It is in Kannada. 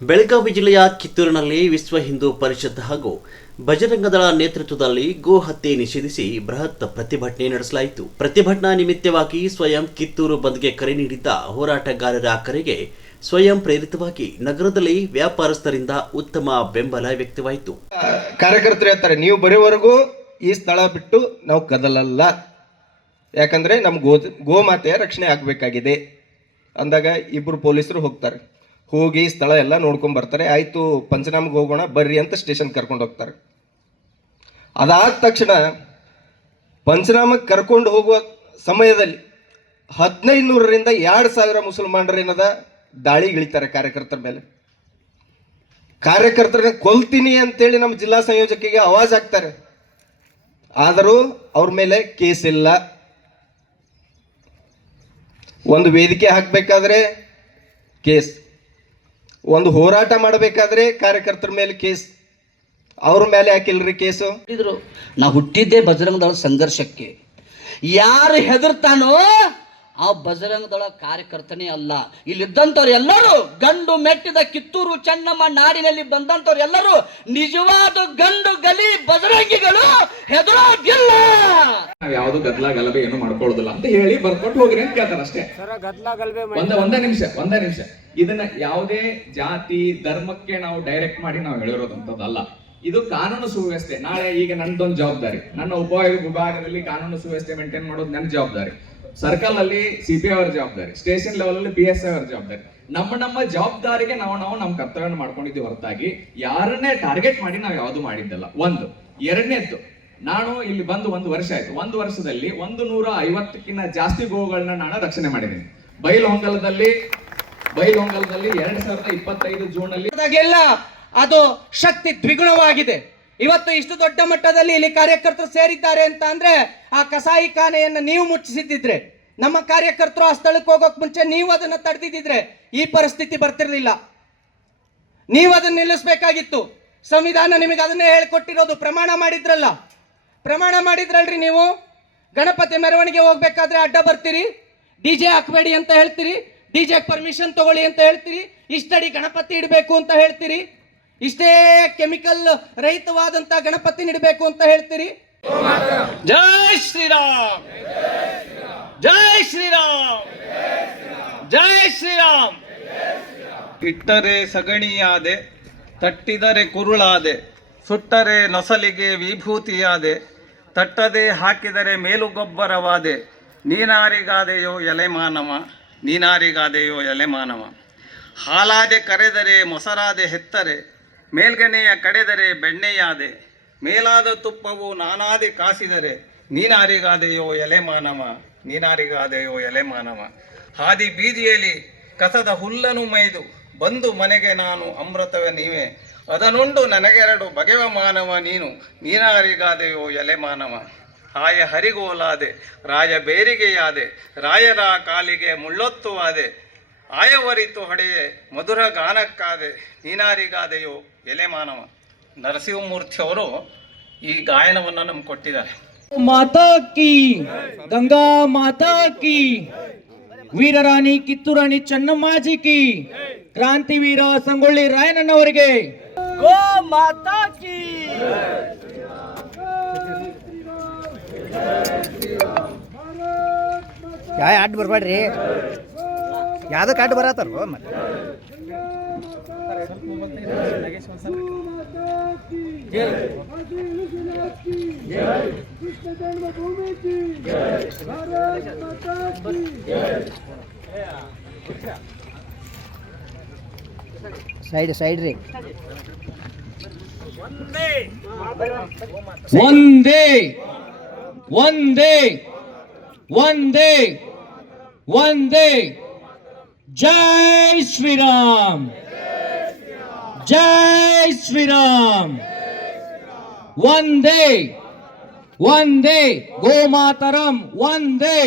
ಬೆಳಗಾವಿ ಜಿಲ್ಲೆಯ ಕಿತ್ತೂರಿನಲ್ಲಿ ವಿಶ್ವ ಹಿಂದೂ ಪರಿಷತ್ ಹಾಗೂ ಬಜರಂಗದಳ ನೇತೃತ್ವದಲ್ಲಿ ಗೋ ಹತ್ಯೆ ನಿಷೇಧಿಸಿ ಬೃಹತ್ ಪ್ರತಿಭಟನೆ ನಡೆಸಲಾಯಿತು. ಪ್ರತಿಭಟನಾ ನಿಮಿತ್ತವಾಗಿ ಸ್ವಯಂ ಕಿತ್ತೂರು ಬಂದ್ಗೆ ಕರೆ ನೀಡಿದ್ದ ಹೋರಾಟಗಾರರ ಕರೆಗೆ ಸ್ವಯಂ ಪ್ರೇರಿತವಾಗಿ ನಗರದಲ್ಲಿ ವ್ಯಾಪಾರಸ್ಥರಿಂದ ಉತ್ತಮ ಬೆಂಬಲ ವ್ಯಕ್ತವಾಯಿತು. ಕಾರ್ಯಕರ್ತರು ಹೇಳ್ತಾರೆ, ನೀವು ಬರೋವರೆಗೂ ಈ ಸ್ಥಳ ಬಿಟ್ಟು ನಾವು ಕದಲಲ್ಲ, ಯಾಕಂದ್ರೆ ನಮ್ ಗೋಮಾತೆಯ ರಕ್ಷಣೆ ಆಗ್ಬೇಕಾಗಿದೆ ಅಂದಾಗ ಇಬ್ರು ಪೊಲೀಸರು ಹೋಗ್ತಾರೆ. ಹೋಗಿ ಸ್ಥಳ ಎಲ್ಲ ನೋಡ್ಕೊಂಡ್ ಬರ್ತಾರೆ. ಆಯ್ತು, ಪಂಚನಾಮಕ್ಕೆ ಹೋಗೋಣ ಬರ್ರಿ ಅಂತ ಸ್ಟೇಷನ್ ಕರ್ಕೊಂಡು ಹೋಗ್ತಾರೆ. ಅದಾದ ತಕ್ಷಣ ಪಂಚನಾಮಕ್ಕೆ ಕರ್ಕೊಂಡು ಹೋಗುವ ಸಮಯದಲ್ಲಿ 1500ರಿಂದ 2000 ಮುಸಲ್ಮಾನರೇನದ ದಾಳಿಗಿಳಿತಾರೆ ಕಾರ್ಯಕರ್ತರ ಮೇಲೆ. ಕಾರ್ಯಕರ್ತರನ್ನ ಕೊಲ್ತೀನಿ ಅಂತೇಳಿ ನಮ್ಮ ಜಿಲ್ಲಾ ಸಂಯೋಜಕಿಗೆ ಆವಾಜ್ ಹಾಕ್ತಾರೆ. ಆದರೂ ಅವ್ರ ಮೇಲೆ ಕೇಸ್ ಇಲ್ಲ. ಒಂದು ವೇದಿಕೆ ಹಾಕಬೇಕಾದ್ರೆ ಕೇಸ್, ಒಂದು ಹೋರಾಟ ಮಾಡಬೇಕಾದ್ರೆ ಕಾರ್ಯಕರ್ತರ ಮೇಲೆ ಕೇಸ್, ಅವ್ರ ಮೇಲೆ ಯಾಕಿಲ್ರಿ ಕೇಸು? ನಾ ಹುಟ್ಟಿದ್ದೆ ಬಜರಂಗ ದಳ ಸಂಘರ್ಷಕ್ಕೆ. ಯಾರು ಹೆದರ್ತಾನೋ ಆ ಬಜರಂಗ ದಳ ಕಾರ್ಯಕರ್ತನೇ ಅಲ್ಲ. ಇಲ್ಲಿದ್ದಂಥವ್ರು ಎಲ್ಲರೂ ಗಂಡು ಮೆಟ್ಟಿದ ಕಿತ್ತೂರು ಚೆನ್ನಮ್ಮ ನಾಡಿನಲ್ಲಿ ಬಂದಂಥವ್ರು ಎಲ್ಲರೂ ನಿಜವಾದ ಗಂಡು ಗಲಿ ಬಜರಂಗಿಗಳು, ಹೆದರೋಗಿಲ್ಲ. ಯಾವ್ದು ಗದ್ಲಾ ಗಲಭೆ ಏನು ಮಾಡ್ಕೊಳ್ಳೋದಿಲ್ಲ ಅಂತ ಹೇಳಿ ಬರ್ಕೊಟ್ಟು ಹೋಗ್ರಿ ಅಂತ ಕೇಳ್ತಾರ ಅಷ್ಟೇ. ಒಂದೇ ನಿಮಿಷ ಇದನ್ನ ಯಾವುದೇ ಜಾತಿ ಧರ್ಮಕ್ಕೆ ನಾವು ಡೈರೆಕ್ಟ್ ಮಾಡಿ ನಾವು ಹೇಳಿರೋದಂತದ್ದಲ್ಲ. ಇದು ಕಾನೂನು ಸುವ್ಯವಸ್ಥೆ. ನಾಳೆ ಈಗ ನಂದೊಂದು ಜವಾಬ್ದಾರಿ, ನನ್ನ ವಿಭಾಗದಲ್ಲಿ ಕಾನೂನು ಸುವ್ಯವಸ್ಥೆ ಮೇಂಟೈನ್ ಮಾಡೋದು ನನ್ನ ಜವಾಬ್ದಾರಿ, ಸರ್ಕಲ್ ಅಲ್ಲಿ CPI ಅವರ ಜವಾಬ್ದಾರಿ, ಸ್ಟೇಷನ್ ಲೆವೆಲ್ ಅಲ್ಲಿ PSI ಅವರ ಜವಾಬ್ದಾರಿ. ನಮ್ಮ ಜವಾಬ್ದಾರಿಗೆ ನಾವು ನಮ್ಮ ಕರ್ತವ್ಯ ಮಾಡ್ಕೊಂಡಿದ್ದೀವಿ ಹೊರತಾಗಿ ಯಾರನ್ನೇ ಟಾರ್ಗೆಟ್ ಮಾಡಿ ನಾವು ಯಾವುದು ಮಾಡಿದ್ದಲ್ಲ. ಒಂದು. ಎರಡನೇದ್ದು, ನಾನು ಇಲ್ಲಿ ಬಂದು 1 ವರ್ಷ ಆಯ್ತು. 1 ವರ್ಷದಲ್ಲಿ 150ಕ್ಕಿಂತ ಜಾಸ್ತಿ ಗೋವುಗಳನ್ನ ನಾನು ರಕ್ಷಣೆ ಮಾಡಿದ್ದೀನಿ. ಬೈಲಹೊಂಗಲದಲ್ಲಿ 2025 ಜೂನ್ ಅಲ್ಲಿ ಅದು ಶಕ್ತಿ ದ್ವಿಗುಣವಾಗಿದೆ. ಇವತ್ತು ಇಷ್ಟು ದೊಡ್ಡ ಮಟ್ಟದಲ್ಲಿ ಇಲ್ಲಿ ಕಾರ್ಯಕರ್ತರು ಸೇರಿದ್ದಾರೆ ಅಂತ ಅಂದ್ರೆ ಆ ಕಸಾಯಿ ಖಾನೆಯನ್ನು ನೀವು ಮುಚ್ಚಿಸಿದ್ರೆ, ನಮ್ಮ ಕಾರ್ಯಕರ್ತರು ಆ ಸ್ಥಳಕ್ಕೆ ಹೋಗೋಕ್ ಮುಂಚೆ ನೀವು ಅದನ್ನ ತಡೆದಿದ್ರೆ ಈ ಪರಿಸ್ಥಿತಿ ಬರ್ತಿರ್ಲಿಲ್ಲ. ನೀವು ಅದನ್ನ ನಿಲ್ಲಿಸಬೇಕಾಗಿತ್ತು. ಸಂವಿಧಾನ ನಿಮಗೆ ಅದನ್ನೇ ಹೇಳ್ಕೊಟ್ಟಿರೋದು. ಪ್ರಮಾಣ ಮಾಡಿದ್ರಲ್ರಿ ನೀವು. ಗಣಪತಿ ಮೆರವಣಿಗೆ ಹೋಗ್ಬೇಕಾದ್ರೆ ಅಡ್ಡ ಬರ್ತೀರಿ, DJ ಹಾಕ್ಬೇಡಿ ಅಂತ ಹೇಳ್ತೀರಿ, DJ ಪರ್ಮಿಷನ್ ತಗೊಳ್ಳಿ ಅಂತ ಹೇಳ್ತೀರಿ, ಇಷ್ಟಡಿ ಗಣಪತಿ ಇಡಬೇಕು ಅಂತ ಹೇಳ್ತೀರಿ, ಇಷ್ಟೇ ಕೆಮಿಕಲ್ ರಹಿತವಾದಂತ ಗಣಪತಿ ಇಡಬೇಕು ಅಂತ ಹೇಳ್ತೀರಿ. ಜೈ ಶ್ರೀರಾಮ್, ಜೈ ಶ್ರೀರಾಮ್, ಜೈ ಶ್ರೀರಾಮ್. ಇಟ್ಟರೆ ಸಗಣಿಯಾದೆ, ತಟ್ಟಿದರೆ ಕುರುಳಾದೆ, ಸುಟ್ಟರೆ ನೊಸಲಿಗೆ ವಿಭೂತಿಯಾದೆ, ತಟ್ಟದೆ ಹಾಕಿದರೆ ಮೇಲುಗೊಬ್ಬರವಾದೆ, ನೀನಾರಿಗಾದೆಯೋ ಎಲೆಮಾನವ, ನೀನಾರಿಗಾದೆಯೋ ಎಲೆಮಾನವ. ಹಾಲಾದೆ ಕರೆದರೆ ಮೊಸರಾದೆ ಹೆತ್ತರೆ, ಮೇಲ್ಗನೆಯ ಕಡೆದರೆ ಬೆಣ್ಣೆಯಾದೆ, ಮೇಲಾದ ತುಪ್ಪವು ನಾನಾದೆ ಕಾಸಿದರೆ, ನೀನಾರಿಗಾದೆಯೋ ಎಲೆಮಾನವ, ನೀನಾರಿಗಾದೆಯೋ ಎಲೆಮಾನವ. ಹಾದಿ ಬೀದಿಯಲ್ಲಿ ಕಸದ ಹುಲ್ಲನ್ನು ಮೈದು ಬಂದು ಮನೆಗೆ ನಾನು ಅಮೃತವೇ ನೀವೇ, ಅದನುಂಡು ನನಗೆರಡು ಬಗೆವ ಮಾನವ ನೀನು, ನೀನಾರಿಗಾದೆಯೋ ಎಲೆಮಾನವ. ಹಾಯ ಹರಿಗೋಲಾದೆ, ರಾಯ ಬೇರಿಗೆಯಾದೆ, ರಾಯರ ಕಾಲಿಗೆ ಮುಳ್ಳೊತ್ತುವಾದೆ, ಆಯವರಿತು ಹೊಡೆಯೆ ಮಧುರ ಗಾನಕ್ಕಾದೆ, ನೀನಾರಿಗಾದೆಯೋ ಎಲೆಮಾನವ. ನರಸಿಂಹಮೂರ್ತಿ ಅವರು ಈ ಗಾಯನವನ್ನು ನಮ್ಗೆ ಕೊಟ್ಟಿದ್ದಾರೆ. ಮಾತಾ ಕಿ, ಗಂಗಾ ಮಾತಾ ಕಿ, ವೀರರಾಣಿ ಕಿತ್ತೂರಾಣಿ ಚೆನ್ನಮ್ಮಾಜಿ ಕಿ, ಕ್ರಾಂತಿವೀರ ಸಂಗೊಳ್ಳಿ ರಾಯಣ್ಣನವರಿಗೆ ಗೋ ಮಾತಾ ಕಿ. ಅಡ್ಡ ಬರ್ಬೇಡ್ರಿ, ಯಾವ್ದಕ್ಕೆ ಅಡ್ಡ ಬರತ್ತಾರ ಮತ್ತೆ. ಸೈಡ್ ರೀ. ಒಂದೇ ಒಂದೇ ಒಂದೇ ಒಂದೇ. ಜೈ ಶ್ರೀರಾಮ್, ಜೈ ಶ್ರೀರಾಮ್. ಒಂದೇ ಒಂದೇ ಗೋಮಾತರಂ, ಒಂದೇ.